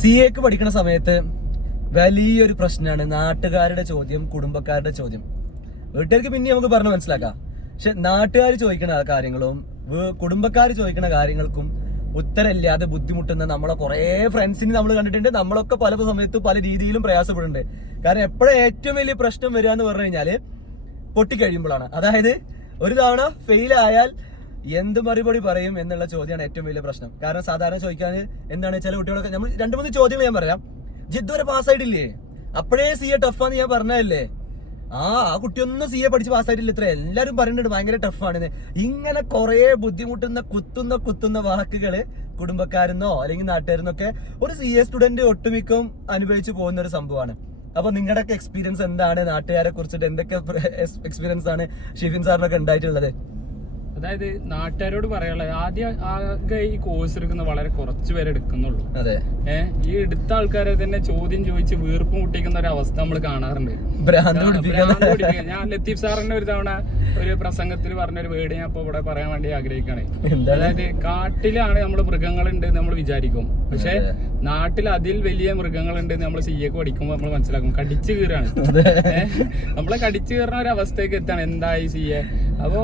CA പഠിക്കുന്ന സമയത്ത് വലിയൊരു പ്രശ്നമാണ് നാട്ടുകാരുടെ ചോദ്യം, കുടുംബക്കാരുടെ ചോദ്യം. വീട്ടുകാർക്ക് പിന്നെ നമുക്ക് പറഞ്ഞ് മനസ്സിലാക്കാം. പക്ഷെ നാട്ടുകാർ ചോദിക്കുന്ന കാര്യങ്ങളും കുടുംബക്കാർ ചോദിക്കുന്ന കാര്യങ്ങൾക്കും ഉത്തരമില്ലാതെ ബുദ്ധിമുട്ടുന്ന നമ്മളെ കുറെ ഫ്രണ്ട്സിന് നമ്മൾ കണ്ടിട്ടുണ്ട്. നമ്മളൊക്കെ പല സമയത്ത് പല രീതിയിലും പ്രയാസപ്പെടുന്നുണ്ട്. കാരണം എപ്പോഴും ഏറ്റവും വലിയ പ്രശ്നം വരിക എന്ന് പറഞ്ഞു കഴിഞ്ഞാല് പൊട്ടിക്കഴിയുമ്പോഴാണ്. അതായത് ഒരു തവണ ഫെയിൽ ആയാൽ എന്ത് മറുപടി പറയും എന്നുള്ള ചോദ്യമാണ് ഏറ്റവും വലിയ പ്രശ്നം. കാരണം സാധാരണ ചോദിക്കാൻ എന്താണ്, ചില കുട്ടികളൊക്കെ നമ്മൾ 2-3 ചോദ്യങ്ങൾ ഞാൻ പറയാം. ഇതുവരെ പാസ്സായിട്ടില്ലേ, അപ്പോഴേ CA ടഫാന്ന് ഞാൻ പറഞ്ഞതല്ലേ, ആ കുട്ടിയൊന്നും CA പഠിച്ച് പാസ്സായിട്ടില്ല, ഇത്ര എല്ലാരും പറയുന്നുണ്ട് ഭയങ്കര ടഫാണെന്ന്. ഇങ്ങനെ കുറെ ബുദ്ധിമുട്ടുന്ന കുത്തുന്ന വാക്കുകള് കുടുംബക്കാരെന്നോ അല്ലെങ്കിൽ നാട്ടുകാരെന്നൊക്കെ ഒരു CA സ്റ്റുഡന്റ് ഒട്ടുമിക്കം അനുഭവിച്ചു പോകുന്ന ഒരു സംഭവമാണ്. അപ്പൊ നിങ്ങളുടെയൊക്കെ എക്സ്പീരിയൻസ് എന്താണ്, നാട്ടുകാരെ കുറിച്ചിട്ട് എന്തൊക്കെ എക്സ്പീരിയൻസ് ആണ് ഷിഫിൻ സാറിനൊക്കെ ഉണ്ടായിട്ടുള്ളത്? അതായത് നാട്ടുകാരോട് പറയാനുള്ളത്, ആകെ ഈ കോഴ്സ് എടുക്കുന്ന വളരെ കുറച്ച് പേരെ എടുക്കുന്നുള്ളൂ. ഈ എടുത്ത ആൾക്കാരെ തന്നെ ചോദ്യം ചോദിച്ച് വീർപ്പ് മുട്ടിക്കുന്ന ഒരു അവസ്ഥ നമ്മൾ കാണാറുണ്ട്. ഞാൻ ലത്തീഫ് സാറിന്റെ ഒരു തവണ ഒരു പ്രസംഗത്തിൽ പറഞ്ഞൊരു വേർഡ് ഞാൻ ഇപ്പൊ ഇവിടെ പറയാൻ വേണ്ടി ആഗ്രഹിക്കുകയാണ്. അതായത് കാട്ടിലാണ് നമ്മൾ മൃഗങ്ങളുണ്ട് നമ്മൾ വിചാരിക്കും, പക്ഷെ നാട്ടിൽ അതിൽ വലിയ മൃഗങ്ങളുണ്ട് നമ്മൾ CA പഠിക്കുമ്പോൾ നമ്മൾ മനസ്സിലാക്കും, കടിച്ചു കീറാണ്. നമ്മളെ കടിച്ചു കീറുന്ന ഒരു അവസ്ഥയ്ക്ക് എത്താണ് എന്തായി CA. അപ്പോ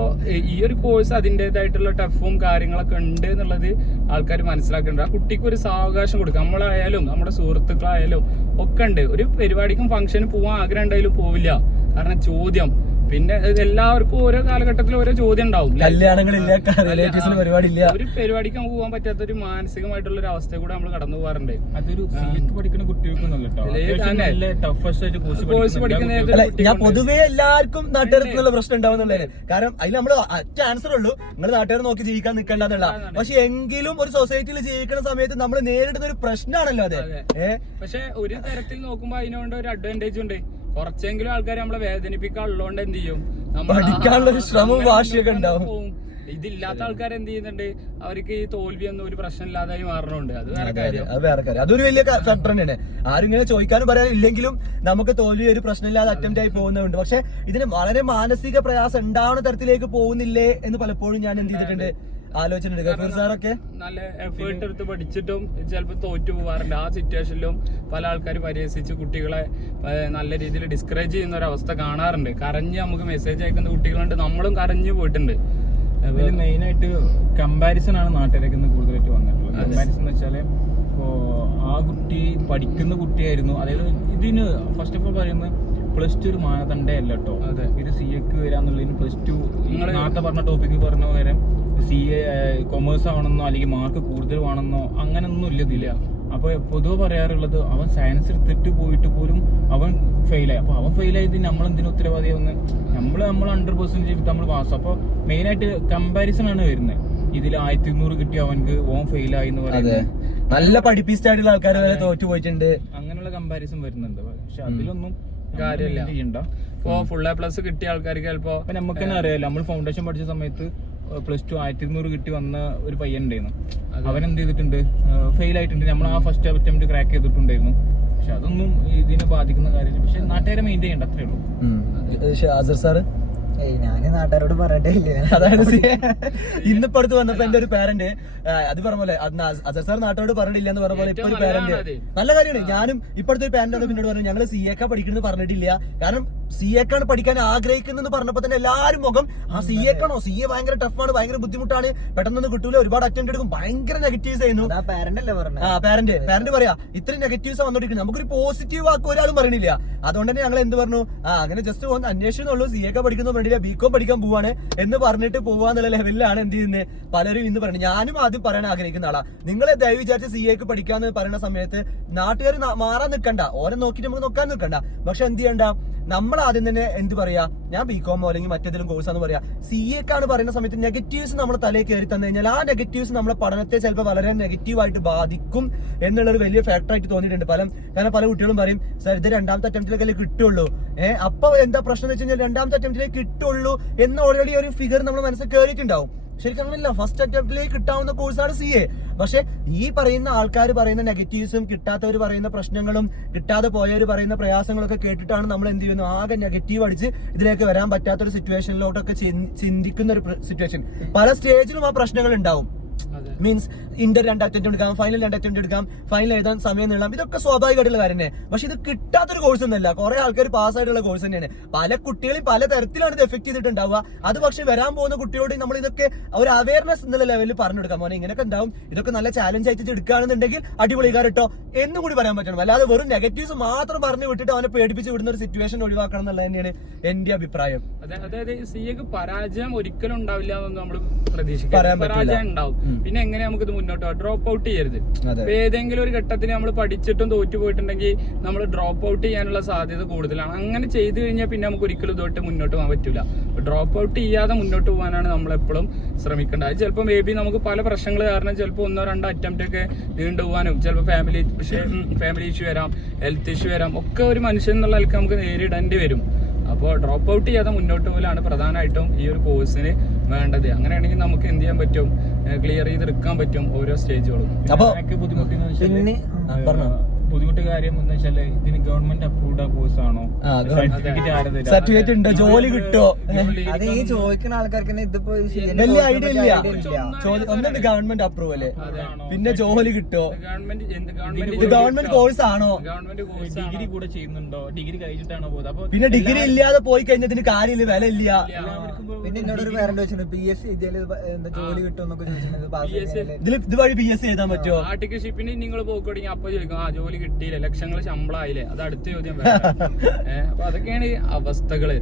ഈ ഒരു കോഴ്സ് അതിൻ്റെതായിട്ടുള്ള ടഫും കാര്യങ്ങളൊക്കെ ഉണ്ട് എന്നുള്ളത് ആൾക്കാർ മനസ്സിലാക്കുന്നുണ്ട്. ആ കുട്ടിക്ക് ഒരു സാവകാശം കൊടുക്കുക. നമ്മളായാലും നമ്മുടെ സുഹൃത്തുക്കളായാലും ഒക്കെ ഉണ്ട്. ഒരു പരിപാടിക്കും ഫംഗ്ഷനും പോകാൻ ആഗ്രഹം ഉണ്ടായാലും പോവില്ല, കാരണം ചോദ്യം. പിന്നെ എല്ലാവർക്കും ഓരോ കാലഘട്ടത്തിൽ ഓരോ ചോദ്യം ഉണ്ടാവും. ഒരു പരിപാടിക്ക് നമുക്ക് പോകാൻ പറ്റാത്ത ഒരു മാനസികമായിട്ടുള്ള ഒരു അവസ്ഥ കൂടെ നമ്മൾ കടന്നു പോകാറുണ്ട്. അതൊരു പഠിക്കുന്ന കുട്ടികൾക്കൊന്നും കോഴ്സ് പഠിക്കുന്ന ഞാൻ പൊതുവേ എല്ലാവർക്കും നാട്ടുകാർക്കുള്ള പ്രശ്നം ഉണ്ടാവുന്നുള്ളത്. കാരണം അതിൽ നമ്മള് ആൻസർ ഉള്ളൂ, നിങ്ങൾ നാട്ടുകാർ നോക്കി ജീവിക്കാൻ നിൽക്കേണ്ടതല്ല. പക്ഷെ എങ്കിലും ഒരു സൊസൈറ്റിയിൽ ജീവിക്കുന്ന സമയത്ത് നമ്മൾ നേരിടുന്ന ഒരു പ്രശ്നമാണല്ലോ അത്. പക്ഷെ ഒരു തരത്തിൽ നോക്കുമ്പോ അതിനോണ്ട് ഒരു അഡ്വാൻറ്റേജ് ഉണ്ട്. കുറച്ചെങ്കിലും ആൾക്കാർ നമ്മളെ വേദനിപ്പിക്കാനുള്ളതുകൊണ്ട് എന്ത് ചെയ്യും, പഠിക്കാനുള്ള ശ്രമവും വാശിയൊക്കെ ഉണ്ടാവും. ഇതില്ലാത്ത ആൾക്കാർ എന്ത് ചെയ്യുന്നുണ്ട്, അവർക്ക് ഈ തോൽവിയൊന്നും ഒരു പ്രശ്നമില്ലാതായി മാറണുണ്ട്. അത് വേറെ കാര്യം. അതൊരു വലിയ ഫാക്ടർ തന്നെയാണ്. ആരും ഇങ്ങനെ ചോദിക്കാനും പറയാനില്ലെങ്കിലും നമുക്ക് തോൽവി ഒരു പ്രശ്നമില്ലാതെ അറ്റംപ്റ്റ് ആയി പോകുന്നുണ്ട്. പക്ഷെ ഇതിന് വളരെ മാനസിക പ്രയാസം ഉണ്ടാവുന്ന തരത്തിലേക്ക് പോകുന്നില്ലേ എന്ന് പലപ്പോഴും ഞാൻ എന്ത് ചെയ്തിട്ടുണ്ട്, ആലോചിച്ചിട്ടുണ്ട്. ഗഫൂർ സാറൊക്കെ നല്ല എഫേർട്ട് എടുത്ത് പഠിച്ചിട്ടും ചിലപ്പോൾ തോറ്റു പോകാറുണ്ട്. ആ സിറ്റുവേഷനിലും പല ആൾക്കാർ പരിഹസിച്ച് കുട്ടികളെ നല്ല രീതിയിൽ ഡിസ്കറേജ് ചെയ്യുന്ന ഒരു അവസ്ഥ കാണാറുണ്ട്. കരഞ്ഞ് നമുക്ക് മെസ്സേജ് അയക്കുന്ന കുട്ടികളുണ്ട്, നമ്മളും കരഞ്ഞു പോയിട്ടുണ്ട്. മെയിനായിട്ട് കമ്പാരിസൺ ആണ് നാട്ടിലേക്ക് കൂടുതലായിട്ട് വന്നിട്ടുള്ളത്. കമ്പാരിസൺ എന്ന് വെച്ചാല് ഇപ്പോ ആ കുട്ടി പഠിക്കുന്ന കുട്ടിയായിരുന്നു. അതായത് ഇതിന് ഫസ്റ്റ് ഓഫ് ഓൾ പറയുന്നത് +2 ഒരു മാനദണ്ഡേ അല്ല കേട്ടോ. ഇത് CAക്ക് വരാന്നുള്ളതിന് +2 നേരത്തെ പറഞ്ഞ ടോപ്പിക്ക് പറഞ്ഞ പകരം CA കൊമേഴ്സ് ആവണമെന്നോ അല്ലെങ്കിൽ മാർക്ക് കൂടുതൽ വേണമെന്നോ അങ്ങനൊന്നും ഇല്ലതില്ല. അപ്പൊ പൊതുവെ പറയാറുള്ളത്, അവൻ സയൻസ് എടുത്തിട്ട് പോയിട്ട് പോലും അവൻ ഫെയിലായി. അപ്പൊ അവൻ ഫെയിലായത് നമ്മളെന്തിനും ഉത്തരവാദിയാവുന്ന, നമ്മൾ 100% എടുത്ത് നമ്മൾ പാസ്. അപ്പൊ മെയിനായിട്ട് കമ്പാരിസൺ ആണ് വരുന്നത്. ഇതിൽ 1200 കിട്ടിയ അവൻക്ക് ഓൻ ഫെയിലായി എന്ന് പറയുന്നത്, നല്ല പഠിപ്പിച്ചായിട്ടുള്ള ആൾക്കാർ വരെ തോറ്റു പോയിട്ടുണ്ട്. അങ്ങനെയുള്ള കമ്പാരിസൺ വരുന്നുണ്ട്. പക്ഷെ അതിലൊന്നും കാര്യമില്ല. ഇപ്പൊ +A കിട്ടിയ ആൾക്കാർക്ക് ചിലപ്പോ നമുക്ക് തന്നെ അറിയാലോ, നമ്മൾ ഫൗണ്ടേഷൻ പഠിച്ച സമയത്ത് +2 1200 കിട്ടി വന്ന ഒരു പയ്യൻ ഉണ്ടായിരുന്നു. അവൻ എന്ത് ചെയ്തിട്ടുണ്ട്, ഫെയിൽ ആയിട്ടുണ്ട്. നമ്മൾ ആ ഫസ്റ്റ് അറ്റംപ്റ്റ് ക്രാക്ക് ചെയ്തിട്ടുണ്ടായിരുന്നു. പക്ഷെ അതൊന്നും ഇതിനെ ബാധിക്കുന്ന കാര്യമില്ല. പക്ഷെ നാട്ടുകാരെ മെയിൻറ്റെയിൻ ചെയ്യണ്ട, അത്രേ ഉള്ളൂ. സാറ് ഞാന് നാട്ടുകാരോട് പറയണ്ടേ ഇല്ല. അതായത് ഇന്നിപ്പോ അടുത്ത് വന്നപ്പോ എന്റെ ഒരു പാരന്റ് അത് പറഞ്ഞ പോലെ അസർ സാർ നാട്ടോട് പറഞ്ഞില്ല എന്ന് പറഞ്ഞ പോലെ ഇപ്പൊ ഒരു പാരന്റ് നല്ല കാര്യമാണ്. ഞാനും ഇപ്പോഴത്തെ ഒരു പാരന്റ് പിന്നോട് പറഞ്ഞു, ഞങ്ങള് CA പഠിക്കുന്നത് പറഞ്ഞിട്ടില്ല, കാരണം CA പഠിക്കാൻ ആഗ്രഹിക്കുന്നത് പറഞ്ഞപ്പോ തന്നെ എല്ലാരും മുഖം ആ CA ഭയങ്കര ടഫാണ്, ഭയങ്കര ബുദ്ധിമുട്ടാണ്, പെട്ടെന്നൊന്നും കിട്ടൂല, ഒരുപാട് അറ്റൻഡ് എടുക്കും, ഭയങ്കര നെഗറ്റീവ്സ് ആയിരുന്നു. പാരന്റ് പറയാ ഇത്രയും നെഗറ്റീവ്സ് വന്നോണ്ടിരിക്കുന്നത്, നമുക്കൊരു പോസിറ്റീവ് വാക്ക് ഒരാളും പറയണില്ല. അതുകൊണ്ട് തന്നെ ഞങ്ങൾ എന്ത് പറഞ്ഞു, അങ്ങനെ ജസ്റ്റ് ഒന്ന് അന്വേഷിച്ചുള്ളൂ, CA പഠിക്കുന്ന വേണ്ടിയില്ല, BCom പഠിക്കാൻ പോവാണ് എന്ന് പറഞ്ഞിട്ട് പോവാന്നുള്ള ലെവലിലാണ് എന്ത് ചെയ്യുന്നത് പലരും ഇന്ന് പറയുന്നത്. ഞാനും ആദ്യം പറയാൻ ആഗ്രഹിക്കുന്ന ആളാ, നിങ്ങളെ ദയവ് വിചാരിച്ച് CA പഠിക്കാന്ന് പറയുന്ന സമയത്ത് നാട്ടുകാർ മാറാൻ നിൽക്കണ്ട, ഓരോ നോക്കിയിട്ട് നമുക്ക് നോക്കാൻ നിൽക്കണ്ട. പക്ഷെ എന്ത് ചെയ്യണ്ട, നമ്മൾ ആദ്യം തന്നെ എന്ത് പറയാ, ഞാൻ BCom അല്ലെങ്കിൽ മറ്റേതെങ്കിലും കോഴ്സാന്ന് പറയാ. CA പറയുന്ന സമയത്ത് നെഗറ്റീവ്സ് നമ്മൾ തലയിൽ കയറി തന്നു കഴിഞ്ഞാൽ ആ നെഗറ്റീവ്സ് നമ്മുടെ പഠനത്തെ ചിലപ്പോൾ വളരെ നെഗറ്റീവായിട്ട് ബാധിക്കും എന്നുള്ളൊരു വലിയ ഫാക്ടറായിട്ട് തോന്നിയിട്ടുണ്ട്. കാരണം പല കുട്ടികളും പറയും, സാർ ഇത് 2ാമത്തെ അറ്റംപ്റ്റിലേക്കല്ലേ കിട്ടുള്ളൂ. അപ്പൊ എന്താ പ്രശ്നം എന്ന് വെച്ച് കഴിഞ്ഞാൽ 2ാമത്തെ അറ്റംപ്റ്റിലേക്ക് കിട്ടുള്ളൂ എന്ന് ഓൾറെഡി ഒരു ഫിഗർ നമ്മൾ മനസ്സിൽ കയറിയിട്ടുണ്ടാവും. ശരിക്കും അങ്ങനെയല്ല, ഫസ്റ്റ് അറ്റംപ്റ്റിലേക്ക് കിട്ടാവുന്ന കോഴ്സാണ് CA. പക്ഷെ ഈ പറയുന്ന ആൾക്കാർ പറയുന്ന നെഗറ്റീവ്സും കിട്ടാത്തവർ പറയുന്ന പ്രശ്നങ്ങളും കിട്ടാതെ പോയവർ പറയുന്ന പ്രയാസങ്ങളൊക്കെ കേട്ടിട്ടാണ് നമ്മൾ എന്ത് ചെയ്യുന്നു, ആകെ നെഗറ്റീവ് അടിച്ച് ഇതിലേക്ക് വരാൻ പറ്റാത്തൊരു സിറ്റുവേഷനിലോട്ടൊക്കെ ചിന്തിക്കുന്ന ഒരു സിറ്റുവേഷൻ. പല സ്റ്റേജിലും ആ പ്രശ്നങ്ങൾ ഉണ്ടാവും. മീൻസ് ഇന്റർ 2 അറ്റംപ്റ്റ് എടുക്കാം, ഫൈനൽ 2 അറ്റംപ്റ്റ് എടുക്കാം, ഫൈനൽ എഴുതാൻ സമയം നീളാം, ഇതൊക്കെ സ്വാഭാവികമായിട്ടുള്ള കാര്യം തന്നെ. പക്ഷെ ഇത് കിട്ടാത്തൊരു കോഴ്സ് ഒന്നല്ല, കുറെ ആൾക്കാർ പാസ്സായിട്ടുള്ള കോഴ്സ് തന്നെയാണ്. പല കുട്ടികളെയും പല തരത്തിലാണ് ഇത് എഫക്ട് ചെയ്തിട്ടുണ്ടാവുക. അത് പക്ഷെ വരാൻ പോകുന്ന കുട്ടികളോട് നമ്മൾ ഇതൊക്കെ ഒരു അവയർനെസ് എന്നുള്ള ലെവലിൽ പറഞ്ഞു കൊടുക്കാം, മോനെ ഇങ്ങനെയൊക്കെ ഉണ്ടാവും, ഇതൊക്കെ നല്ല ചാലഞ്ച് ആയിട്ട് എടുക്കുകയാണെന്നുണ്ടെങ്കിൽ അടിപൊളി കേട്ടോ എന്നും കൂടി പറയാൻ പറ്റണം. അല്ലാതെ വെറും നെഗറ്റീവ്സ് മാത്രം പറഞ്ഞു വിട്ടിട്ട് അവനെ പേടിപ്പിച്ച് വിടുന്ന ഒരു സിറ്റുവേഷൻ ഒഴിവാക്കണം എന്നുള്ളത് തന്നെയാണ് എന്റെ അഭിപ്രായം. അതായത് സിഎക്ക് പരാജയം ഒരിക്കലും ഉണ്ടാവില്ല എന്നൊന്നും നമ്മൾ പ്രതീക്ഷിക്കാം. പരാജയം ഉണ്ടാവും. പിന്നെ എങ്ങനെ നമുക്ക് ഇത് മുന്നോട്ട് പോകാം? ഡ്രോപ്പ് ഔട്ട് ചെയ്യരുത്. ഏതെങ്കിലും ഒരു ഘട്ടത്തിൽ നമ്മൾ പഠിച്ചിട്ടും തോറ്റു പോയിട്ടുണ്ടെങ്കിൽ നമ്മൾ ഡ്രോപ്പ് ഔട്ട് ചെയ്യാനുള്ള സാധ്യത കൂടുതലാണ്. അങ്ങനെ ചെയ്തു കഴിഞ്ഞാൽ പിന്നെ നമുക്ക് ഒരിക്കലും ഇതോട്ട് മുന്നോട്ട് പോകാൻ പറ്റില്ല. ഡ്രോപ്പ് ഔട്ട് ചെയ്യാതെ മുന്നോട്ട് പോകാനാണ് നമ്മൾ എപ്പോഴും ശ്രമിക്കേണ്ടത്. അത് ചിലപ്പോൾ മേ ബി നമുക്ക് പല പ്രശ്നങ്ങൾ കാരണം ചിലപ്പോൾ 1-2 അറ്റംപ്റ്റ് ഒക്കെ നീണ്ടുപോകാനും, ചിലപ്പോൾ ഫാമിലി ഇഷ്യൂ വരാം, ഹെൽത്ത് ഇഷ്യൂ വരാം, ഒക്കെ ഒരു മനുഷ്യൻ എന്നുള്ള നിലയ്ക്ക് നമുക്ക് നേരിടേണ്ടി വരും. അപ്പോൾ ഡ്രോപ്പ് ഔട്ട് ചെയ്യാതെ മുന്നോട്ട് പോകലാണ് പ്രധാനമായിട്ടും ഈ ഒരു കോഴ്സിന് വേണ്ടത്. അങ്ങനെയാണെങ്കിൽ നമുക്ക് എന്ത് ചെയ്യാൻ പറ്റും? ക്ലിയർ ചെയ്തെടുക്കാൻ പറ്റും ഓരോ സ്റ്റേജുകളും. അപ്പൊ ബുദ്ധിമുട്ട് കാര്യം എന്ന് വെച്ചാല് ഇതിന് ഗവൺമെന്റ് അപ്രൂവ്ഡ് കോഴ്സ് ആണോ, സർട്ടിഫിക്കറ്റ് ഉണ്ടോ, ജോലി കിട്ടോ? അത് ഈ ചോദിക്കുന്ന ആൾക്കാർക്ക് ഇതിപ്പോ വലിയ ഐഡിയ ഇല്ല. ഒന്നുണ്ട് ഗവൺമെന്റ് അപ്രൂവല്, പിന്നെ ജോലി കിട്ടോ, ഗവൺമെന്റ് കോഴ്സ് ആണോ, ഡിഗ്രി കൂടെ ചെയ്യുന്നുണ്ടോ, ഡിഗ്രി കഴിഞ്ഞിട്ടാണോ പോകുന്നത്. അപ്പൊ പിന്നെ ഡിഗ്രി ഇല്ലാതെ പോയി കഴിഞ്ഞതിന് കാര്യമില്ല, വില ഇല്ല. പിന്നെ എന്നോടൊരു പേരന്റ് വെച്ചിട്ടുണ്ട് PSC എഴുതിയാൽ ജോലി കിട്ടും എന്നൊക്കെ ചോദിച്ചിട്ടുണ്ട്. ഇതുവഴി PSC എഴുതാൻ പറ്റുമോ? ആർട്ടിക്കൽഷിപ്പിന് നിങ്ങൾ പോയി അപ്പൊ ചോദിക്കും ആ ജോലി കിട്ടിയില്ലേ, ലക്ഷങ്ങൾ ശമ്പളമായില്ലേ, അത് അടുത്ത ചോദ്യം. അപ്പൊ അതൊക്കെയാണ് അവസ്ഥകള്.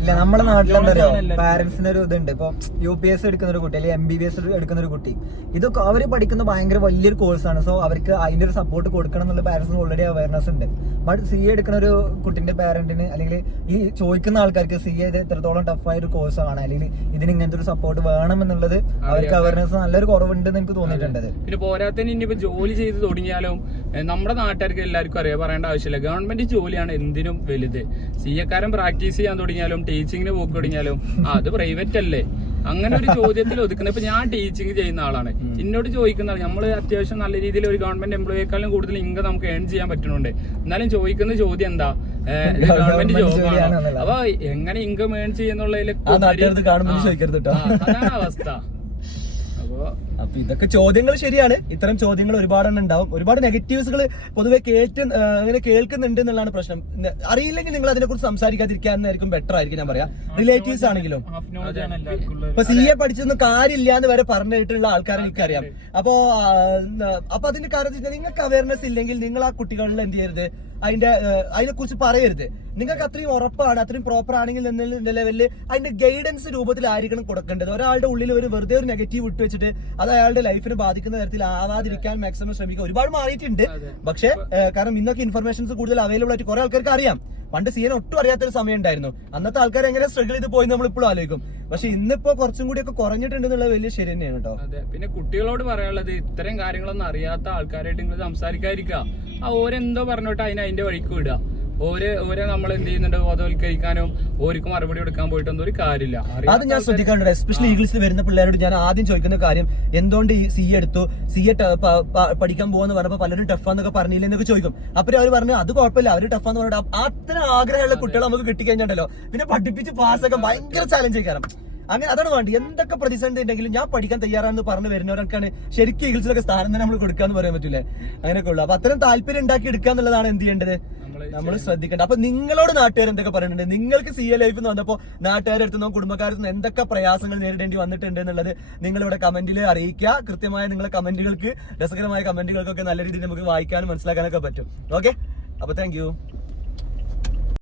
ഇല്ല, നമ്മുടെ നാട്ടിലെന്തോ പാരന്റ്സിന് ഒരു ഇതുണ്ട്. ഇപ്പൊ UPS എടുക്കുന്ന ഒരു കുട്ടി അല്ലെങ്കിൽ MBBS എടുക്കുന്ന ഒരു കുട്ടി, ഇതൊക്കെ അവര് പഠിക്കുന്ന ഭയങ്കര വലിയൊരു കോഴ്സാണ്. സോ അവർക്ക് അതിന്റെ ഒരു സപ്പോർട്ട് കൊടുക്കണം എന്നുള്ള പാരന്റ്സിന് ഓൾറെഡി അവയർനെസ് ഉണ്ട്. ബട്ട് CA എടുക്കുന്ന ഒരു കുട്ടിന്റെ പാരന്റിന് അല്ലെങ്കിൽ ഈ ചോദിക്കുന്ന ആൾക്കാർക്ക് CA എത്രത്തോളം ടഫായ ഒരു കോഴ്സാണ് അല്ലെങ്കിൽ ഇതിന് ഇങ്ങനത്തെ ഒരു സപ്പോർട്ട് വേണം എന്നുള്ളത് അവർക്ക് അവയർനെസ് നല്ലൊരു കുറവുണ്ടെന്ന് എനിക്ക് തോന്നിയിട്ടുണ്ട്. പിന്നെ പോരാത്തതിന് ഇനിയിപ്പോ ജോലി ചെയ്ത് തുടങ്ങിയാലും നമ്മുടെ നാട്ടുകാർക്ക് എല്ലാവർക്കും അറിയാം, പറയേണ്ട ആവശ്യമില്ല, ഗവൺമെന്റ് ജോലിയാണ് എന്തിനും വലുത്. CA-കാരൻ പ്രാക്ടീസ് ചെയ്യാൻ തുടങ്ങിയാലും ടീച്ചിങ്ങിന് പോക്ക് തുടങ്ങിയാലും അത് പ്രൈവറ്റ് അല്ലേ? അങ്ങനെ ഒരു ചോദ്യത്തിൽ ഒതുക്കുന്നത്. ഇപ്പൊ ഞാൻ ടീച്ചിങ് ചെയ്യുന്ന ആളാണ്, എന്നോട് ചോദിക്കുന്ന ആൾ, നമ്മൾ അത്യാവശ്യം നല്ല രീതിയിൽ ഒരു ഗവൺമെന്റ് എംപ്ലോയിയേക്കാളും കൂടുതൽ ഇൻകം നമുക്ക് ഏൺ ചെയ്യാൻ പറ്റുന്നുണ്ട്. എന്നാലും ചോദിക്കുന്ന ചോദ്യം എന്താ? ഗവൺമെന്റ് ജോബാണ്. അപ്പൊ എങ്ങനെ ഇൻകം ഏൺ ചെയ്യുന്നുള്ളതിൽ അതാണ് അവസ്ഥ. അപ്പൊ ഇതൊക്കെ ചോദ്യങ്ങൾ ശരിയാണ്. ഇത്തരം ചോദ്യങ്ങൾ ഒരുപാടെണ്ണം ഉണ്ടാവും. ഒരുപാട് നെഗറ്റീവ്സുകൾ പൊതുവെ അങ്ങനെ കേൾക്കുന്നുണ്ട് എന്നുള്ളതാണ് പ്രശ്നം. അറിയില്ലെങ്കിൽ നിങ്ങൾ അതിനെ കുറിച്ച് സംസാരിക്കാതിരിക്കാന്നായിരിക്കും ബെറ്റർ ആയിരിക്കും ഞാൻ പറയാം. റിലേറ്റീവ്സ് ആണെങ്കിലും ഇപ്പൊ CA പഠിച്ചൊന്നും കാര്യമില്ല എന്ന് വരെ പറഞ്ഞിട്ടുള്ള ആൾക്കാരെ എനിക്കറിയാം. അപ്പൊ അതിന്റെ കാരണം നിങ്ങൾക്ക് അവയർനെസ് ഇല്ലെങ്കിൽ നിങ്ങൾ ആ കുട്ടികളിൽ എന്ത് ചെയ്യരുത്, അതിനെ കുറിച്ച് പറയരുത്. നിങ്ങൾക്ക് അത്രയും ഉറപ്പാണ്, അത്രയും പ്രോപ്പർ ആണെങ്കിൽ എന്ന ലെവലിൽ അതിന്റെ ഗൈഡൻസ് രൂപത്തിലായിരിക്കണം കൊടുക്കേണ്ടത്. ഒരാളുടെ ഉള്ളിൽ വെറുതെ ഒരു നെഗറ്റീവ് ഇട്ട് വെച്ചിട്ട് അത് അയാളുടെ ലൈഫിനെ ബാധിക്കുന്ന തരത്തിൽ ആവാതിരിക്കാൻ മാക്സിമം ശ്രമിക്കുക. ഒരുപാട് മാറിയിട്ടുണ്ട്, പക്ഷേ കാരണം ഇന്നൊക്കെ ഇൻഫർമേഷൻസ് കൂടുതൽ അവൈലബിൾ ആയിട്ട് കുറെ ആൾക്കാർക്ക് അറിയാം. പണ്ട് CA ഒട്ടും അറിയാത്തൊരു സമയം ഉണ്ടായിരുന്നു. അന്നത്തെ ആൾക്കാർ എങ്ങനെ സ്ട്രഗിൾ ചെയ്ത് പോയി നമ്മൾ ഇപ്പോഴും ആലോചിക്കും. പക്ഷെ ഇന്നിപ്പോ കുറച്ചും കൂടി ഒക്കെ കുറഞ്ഞിട്ടുണ്ട് എന്നുള്ളത് വലിയ ശരി തന്നെയാണ് കേട്ടോ. അതെ, പിന്നെ കുട്ടികളോട് പറയാനുള്ളത് ഇത്തരം കാര്യങ്ങളൊന്നും അറിയാത്ത ആൾക്കാരായിട്ട് നിങ്ങൾ സംസാരിക്കാതിരിക്കുക. ഓരെന്തോ പറഞ്ഞോട്ട് അതിന്റെ വഴിക്ക് വിടുക. ഓരെ നമ്മൾ എന്ത് ചെയ്യുന്നുണ്ട്, ബോധവൽക്കരിക്കാനും ഓർക്ക് മറുപടി കൊടുക്കാൻ പോയിട്ടൊന്നും ഒരു കാര്യമില്ല. അത് ഞാൻ ശ്രദ്ധിക്കാറുണ്ട്. എസ്പെഷ്യലി ഈഗിൾസിൽ വരുന്ന പിള്ളേരോട് ഞാൻ ആദ്യം ചോദിക്കുന്ന കാര്യം, എന്തുകൊണ്ട് ഈ CA എടുത്തു, CA പഠിക്കാൻ പോകുന്ന പറഞ്ഞപ്പോ പലരും ടഫാന്നൊക്കെ പറഞ്ഞില്ല എന്നൊക്കെ ചോദിക്കും. അപ്പൊ അവർ പറഞ്ഞു അത് കുഴപ്പമില്ല, അവര് ടഫാന്ന് പറഞ്ഞിട്ട് അത്ര ആഗ്രഹമുള്ള കുട്ടികളെ നമുക്ക് കിട്ടിക്കഴിഞ്ഞാണ്ടല്ലോ പിന്നെ പഠിപ്പിച്ച് പാസ്സൊക്കെ ഭയങ്കര ചാലഞ്ച് ചെയ്യാറ്. അങ്ങനെ അതാണ് വേണ്ടത്. എന്തൊക്കെ പ്രതിസന്ധി ഉണ്ടെങ്കിലും ഞാൻ പഠിക്കാൻ തയ്യാറാണെന്ന് പറഞ്ഞു വരുന്നവർക്കാണ് ശരിക്കും ഈഗിൾസിലൊക്കെ സ്ഥാനം തന്നെ നമ്മൾ കൊടുക്കാന്ന് പറയാൻ പറ്റൂലേ. അങ്ങനെയൊക്കെ ഉള്ളു. അപ്പൊ അത്തരം താല്പര്യം ഉണ്ടാക്കി എടുക്കുക എന്നുള്ളതാണ് എന്ത് ചെയ്യേണ്ടത്, നമ്മൾ ശ്രദ്ധിക്കേണ്ടത്. അപ്പൊ നിങ്ങളോട് നാട്ടുകാർ എന്തൊക്കെ പറയുന്നുണ്ട്, നിങ്ങൾക്ക് CA ലൈഫ് എന്ന് വന്നപ്പോൾ നാട്ടുകാരെടുത്തുനിന്നോ കുടുംബക്കാരെടുത്തുനിന്നോ എന്തൊക്കെ പ്രയാസങ്ങൾ നേരിടേണ്ടി വന്നിട്ടുണ്ട് എന്നുള്ളത് നിങ്ങളിവിടെ കമന്റിൽ അറിയിക്കുക. കൃത്യമായ നിങ്ങളെ കമന്റുകൾക്ക്, രസകരമായ കമന്റുകൾക്കൊക്കെ നല്ല രീതിയിൽ നമുക്ക് വായിക്കാനും മനസ്സിലാക്കാനൊക്കെ പറ്റും. ഓക്കെ, അപ്പൊ താങ്ക് യു.